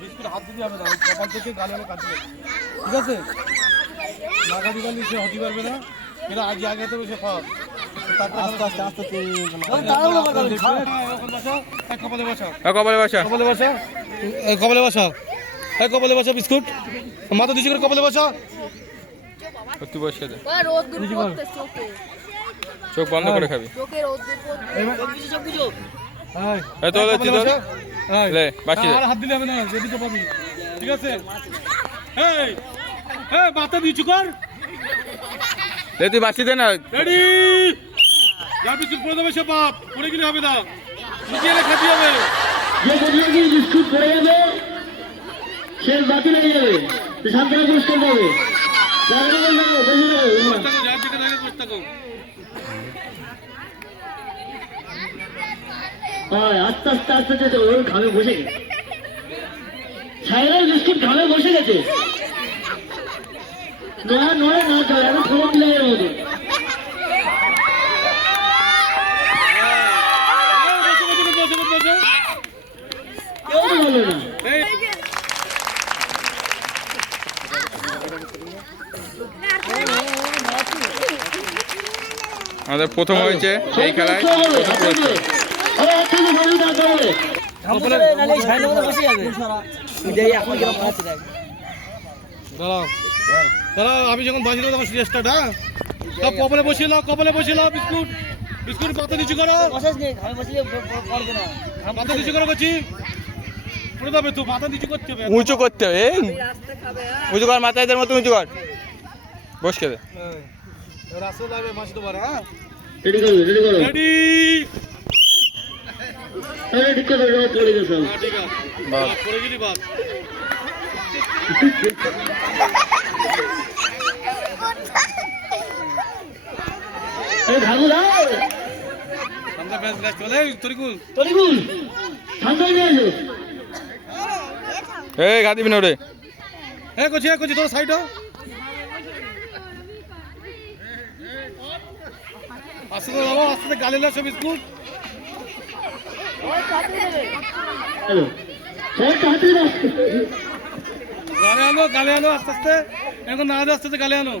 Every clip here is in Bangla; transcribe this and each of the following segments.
বিস্কুট হাত দিতে হবে না, কপাল থেকে গালে আমি কাটতে হবে, ঠিক আছে? না কাটি গালি সে হতে পারবে না, কিন্তু আগে আগে তো সে খাওয়া আস্তে আস্তে আস্তে কপালে বসা, কপালে বসা, কপালে বসা, কপালে বসা, কপালে বসা, বিস্কুট মাথা দিচ্ছি করে কপালে বসা, তুই বসে দে, চোখে চোখ বন্ধ করে খাবি। হাত দিলে হবে না, যদি তো পাবি, ঠিক আছে? মাথা দিচ্ছি কর, তুই বাঁচি দে না। রেডি, যা বিস্কুট পড়ে দেবে সে বাপ, পড়ে গেলে হবে না, লুকিয়ে এলে খেতে হবে। যে বদলে বিস্কুট পড়ে যাবে সে বাতি লেগে যাবে, সাবধানে পুরস্কার পাবে। আস্তে আস্তে আস্তে আস্তে ওর ঘামে বসে গেছে, ছাইলার বিস্কুট ঘামে বসে গেছে। নড়া নড়ে না চলে, এখন খবর দিলে মতো কেউ বলো না। আমাদের প্রথম হয়েছে এই খেলায়, আমি যখন বাজি দেবো তখন স্টার্ট। হ্যাঁ, কপালে বসিয়ে নাও, কপালে বসিয়ে নাও বিস্কুট, বিস্কুট মাথা নিচু করো, মাথা নিচু করো করছি, পড়ে যাবে তো, মাথা নিচু করতে হবে, উঁচু করতে হবে, উঁচু কর, মাথায়দের মতো উঁচু কর, বস খেতে। রাস্তা যাবে মাছ তোমার। হ্যাঁ, রেডি করো, রেডি করো, রেডি, ঠিক করে পড়ে গেছে। ঠিক আছে, বাস পড়ে গেলি, বাস ভাগু দাও আমরা ব্যাস ব্যাস চলে তরিকুল, তরিকুল ঠান্ডা নিয়ে আসো। এই গা দিবি না রে, করছি তোর সাইড আস্তে বাবা, আস্তে গালে সব বিস্কুট গালে আনো আস্তে আস্তে, এখন না আস্তে আস্তে গালে আনো।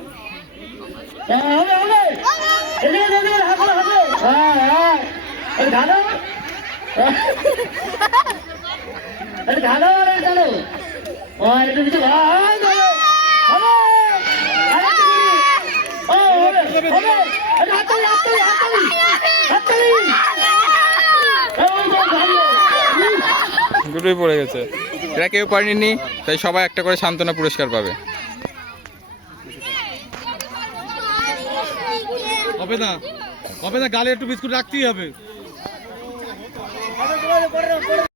দুটোই পড়ে গেছে, এরা কেউ পারেনি, তাই সবাই একটা করে সান্ত্বনা পুরস্কার পাবে। হবে না, হবে না, গালে একটু বিস্কুট রাখতেই হবে।